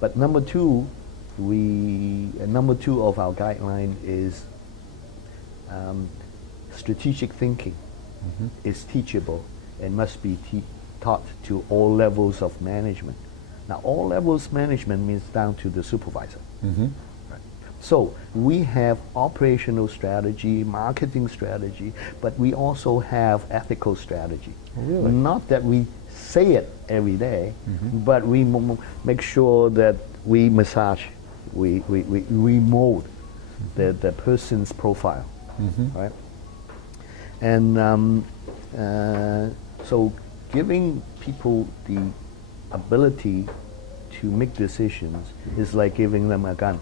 But number two, number two of our guideline is strategic thinking is teachable and must be taught to all levels of management. Now, all levels management means down to the supervisor. Right. So we have operational strategy, marketing strategy, but we also have ethical strategy. Oh, really? Not that we say it every day, but we make sure that we massage, we mold the person's profile, right? And so giving people the ability to make decisions is like giving them a gun.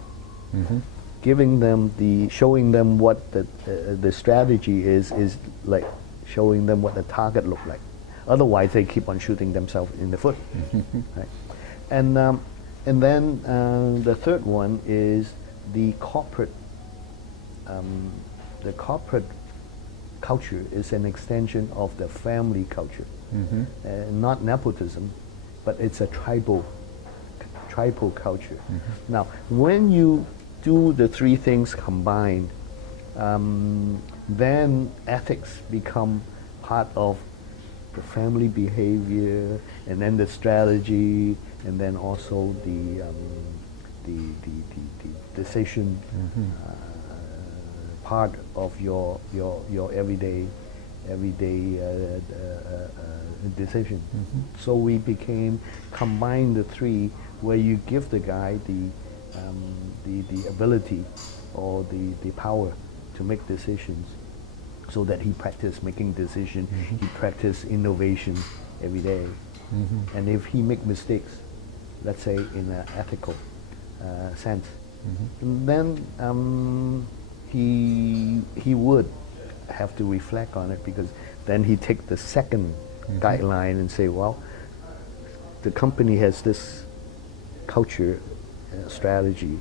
Giving them showing them what the strategy is like showing them what the target look like. Otherwise, they keep on shooting themselves in the foot. Right? And then the third one is the corporate culture is an extension of the family culture. Not nepotism, but it's a tribal culture. Now, when you do the three things combined, then ethics become part of the family behavior, and then the strategy, and then also the decision part of your everyday decision. So we combine the three, where you give the guy the ability or the power to make decisions, so that he practice making decisions, he practice innovation every day. And if he make mistakes, let's say in an ethical sense, then he would have to reflect on it, because then he take the second guideline and say, well, the company has this culture strategy,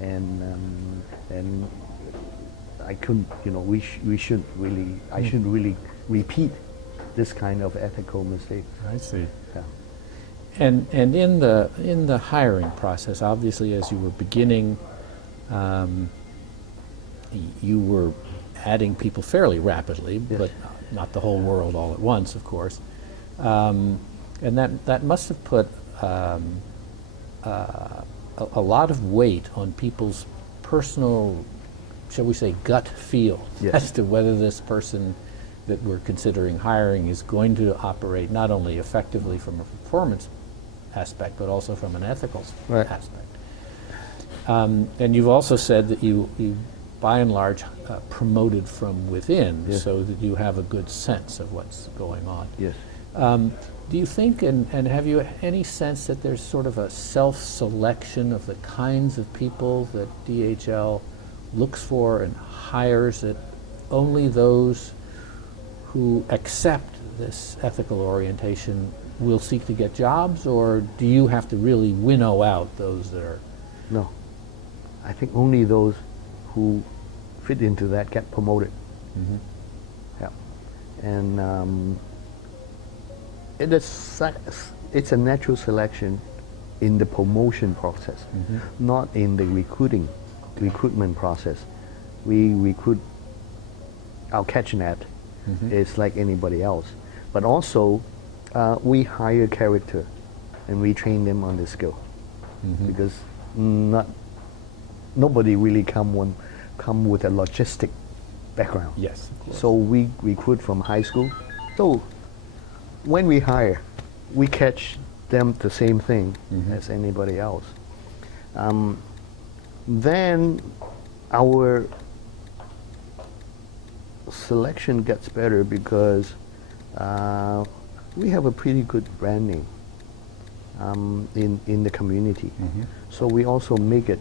and I couldn't, we shouldn't really, I shouldn't really repeat this kind of ethical mistake. I see. Yeah. And in the hiring process, obviously, as you were beginning, you were adding people fairly rapidly, Yes. but not the whole world all at once, of course. And that must have put a lot of weight on people's personal, shall we say, gut feel, Yes. as to whether this person that we're considering hiring is going to operate not only effectively from a performance aspect, but also from an ethical Right. aspect. And you've also said that you by and large, promoted from within, Yes. so that you have a good sense of what's going on. Yes. Do you think, and have you any sense that there's sort of a self-selection of the kinds of people that DHL looks for and hires, that only those who accept this ethical orientation will seek to get jobs, or do you have to really winnow out those that are? No. I think only those who fit into that get promoted. Yeah. And it's a natural selection in the promotion process, not in the recruitment process. We recruit, our catch net is like anybody else. But also, we hire character and we train them on the skill. Because nobody really come with a logistic background. Yes, of course. So we recruit from high school. So when we hire, we catch them the same thing as anybody else. Then our selection gets better because we have a pretty good brand name in the community. So we also make it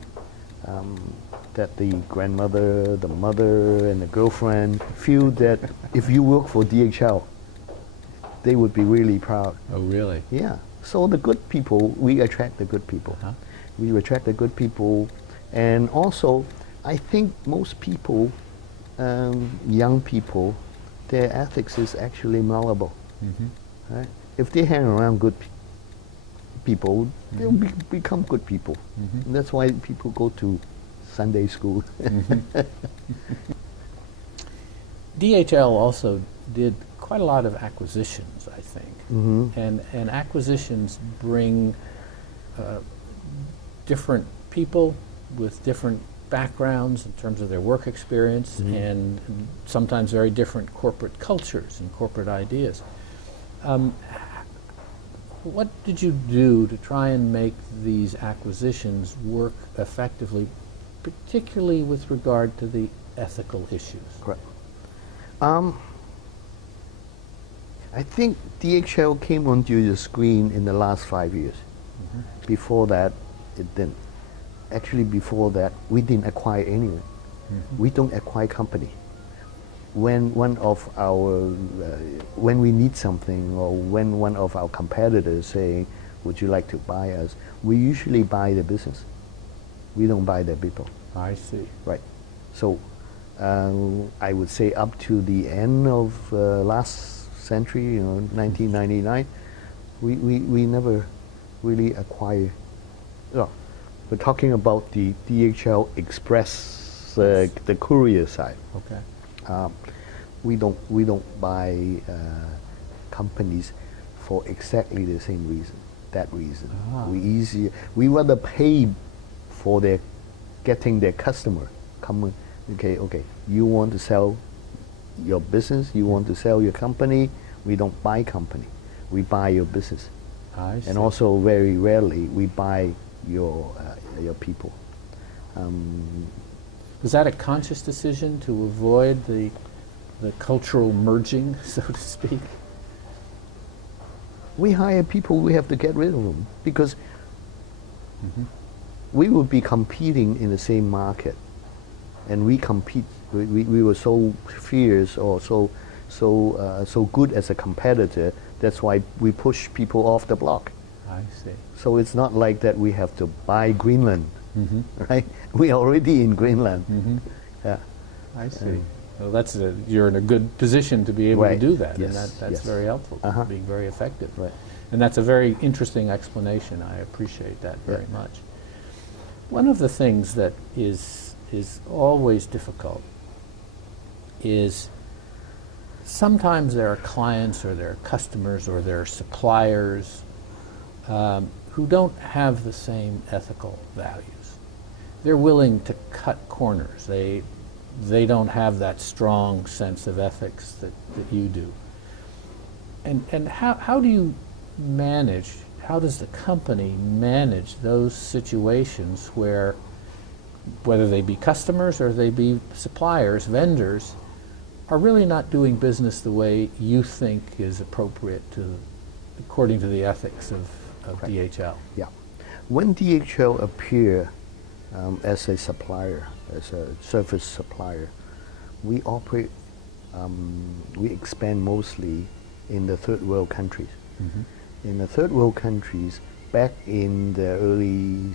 that the grandmother, the mother, and the girlfriend feel that if you work for DHL, they would be really proud. Oh, really? Yeah. So the good people, we attract the good people. We attract the good people. And also, I think most people, young people, their ethics is actually malleable. Right? If they hang around people, they'll become good people. And that's why people go to Sunday school. DHL also did quite a lot of acquisitions, I think. And acquisitions bring different people with different backgrounds in terms of their work experience and sometimes very different corporate cultures and corporate ideas. What did you do to try and make these acquisitions work effectively, particularly with regard to the ethical issues? Correct. I think DHL came onto the screen in the last 5 years. Before that, it didn't. Actually, before that, we didn't acquire anyone. We don't acquire company. When one of our, when we need something, or when one of our competitors say, "Would you like to buy us?" we usually buy the business. We don't buy the people. I see. Right. So, I would say up to the end of last century, 1999, we never really acquire. No, we're talking about the DHL Express, the courier side. Okay. We don't buy companies for exactly the same reason. That reason. We rather pay for their getting their customer. Come, okay. You want to sell your business. You want to sell your company. We don't buy company. We buy your business. I see. And also very rarely we buy your people. Was that a conscious decision to avoid the cultural merging, so to speak? We hire people, we have to get rid of them because we will be competing in the same market, and we compete. We were so fierce or so good as a competitor. That's why we push people off the block. I see. So it's not like that we have to buy Greenland, right? We are already in Greenland. Yeah. I see. Well, you're in a good position to be able to do that, Yes. and that's Yes. very helpful, being very effective. Right. And that's a very interesting explanation. I appreciate that very much. One of the things that is always difficult is sometimes there are clients or there are customers or there are suppliers who don't have the same ethical values. They're willing to cut corners. They don't have that strong sense of ethics that you do. And how do you manage, how does the company manage those situations where, whether they be customers or they be suppliers, vendors, are really not doing business the way you think is appropriate according to the ethics of DHL? Yeah. When DHL appear as a supplier, as a service supplier, we operate, we expand mostly in the third world countries. In the third world countries, back in the early